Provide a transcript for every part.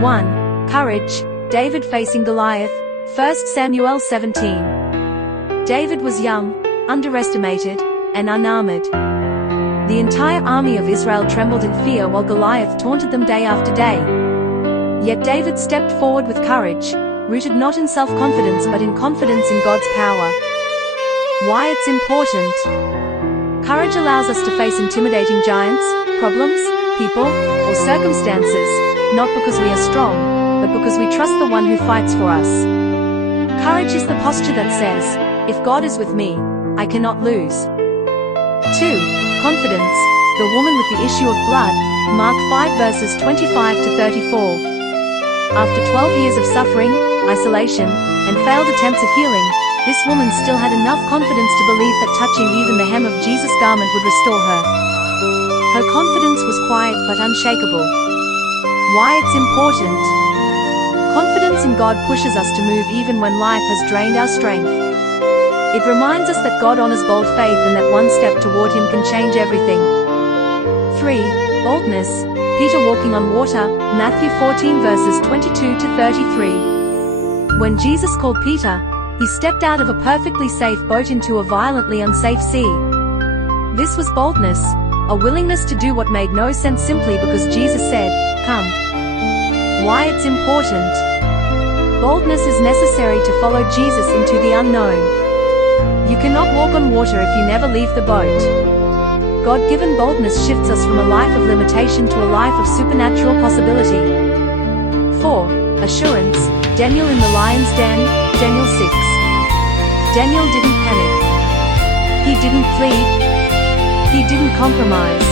1. Courage, David facing Goliath, 1 Samuel 17. David was young, underestimated, and unarmored. The entire army of Israel trembled in fear while Goliath taunted them day after day. Yet David stepped forward with courage, rooted not in self-confidence but in confidence in God's power. Why it's important. Courage allows us to face intimidating giants, problems, people, or circumstances, not because we are strong, but because we trust the one who fights for us. Courage is the posture that says, if God is with me, I cannot lose. 2. Confidence, the woman with the issue of blood, Mark 5 verses 25 to 34. After 12 years of suffering, isolation, and failed attempts at healing, this woman still had enough confidence to believe that touching even the hem of Jesus' garment would restore her. Her confidence was quiet but unshakable. Why it's important. Confidence in God pushes us to move even when life has drained our strength. It reminds us that God honors bold faith and that one step toward Him can change everything. 3. Boldness, Peter walking on water, Matthew 14 verses 22 to 33. When Jesus called Peter, he stepped out of a perfectly safe boat into a violently unsafe sea. This was boldness, a willingness to do what made no sense simply because Jesus said, "Come." Why it's important. Boldness is necessary to follow Jesus into the unknown. You cannot walk on water if you never leave the boat. God-given boldness shifts us from a life of limitation to a life of supernatural possibility. 4. Assurance, Daniel in the lion's den, Daniel 6. Daniel didn't panic. He didn't plead. He didn't compromise.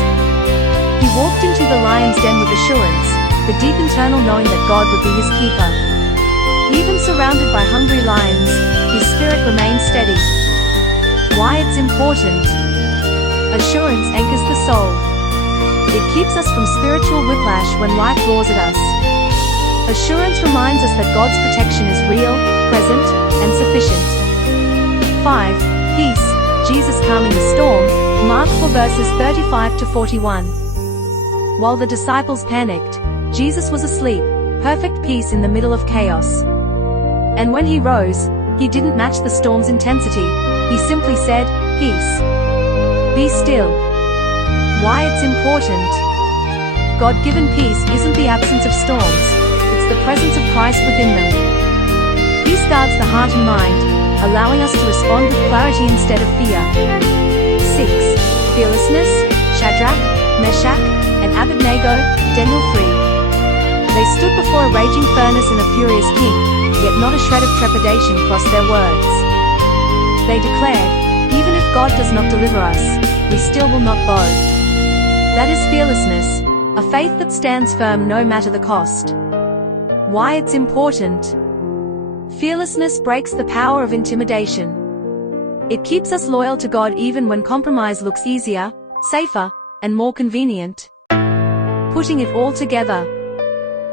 He walked into the lion's den with assurance, the deep internal knowing that God would be his keeper. Even surrounded by hungry lions, his spirit remained steady. Why it's important. Assurance anchors the soul. It keeps us from spiritual whiplash when life roars at us. Assurance reminds us that God's protection is real, present, and sufficient. 5. Peace, Jesus calming the storm, Mark 4 verses 35 to 41. While the disciples panicked, Jesus was asleep, perfect peace in the middle of chaos. And when he rose, he didn't match the storm's intensity, he simply said, "Peace. Be still." Why it's important. God-given peace isn't the absence of storms, it's the presence of Christ within them. Peace guards the heart and mind, allowing us to respond with clarity instead of fear. 6. Fearlessness, Shadrach, Meshach, and Abednego, Daniel 3. They stood before a raging furnace and a furious king, yet not a shred of trepidation crossed their words. They declared, even if God does not deliver us, we still will not bow. That is fearlessness, a faith that stands firm no matter the cost. Why it's important. Fearlessness breaks the power of intimidation. It keeps us loyal to God even when compromise looks easier, safer, and more convenient. Putting it all together.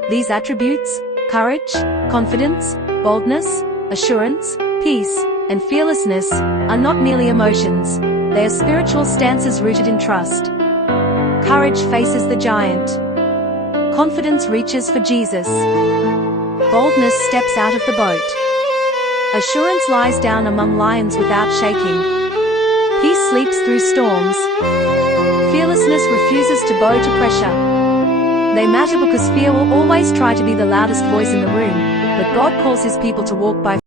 These attributes, courage, confidence, boldness, assurance, peace, and fearlessness, are not merely emotions, they are spiritual stances rooted in trust. Courage faces the giant. Confidence reaches for Jesus. Boldness steps out of the boat. Assurance lies down among lions without shaking. Peace sleeps through storms. Fearlessness refuses to bow to pressure. They matter because fear will always try to be the loudest voice in the room, but God calls his people to walk by